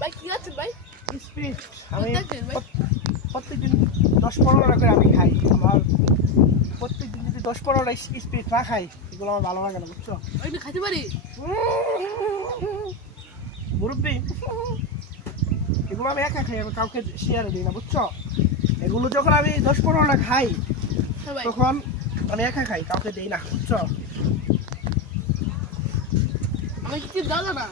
ভাই কি আছে ভাই? স্পিড আমি দেখেন ভাই। প্রত্যেকদিন 10-15টা করে আমি খাই। আমার প্রত্যেকদিন যদি 10-15টা স্পিড না খাই এগুলো আমার ভালো লাগে না, বুঝছো? ওই না খাইতে পারি? মুরব্বি, এগুলো আমি একা খাই, আমি কাউকে শেয়ারে দিই না, বুঝছো? এগুলো যখন আমি 10-15টা খাই হ্যাঁ ভাই। তখন আমি একা খাই, কাউকে দিই না, বুঝছো? আমি কি দাদা না?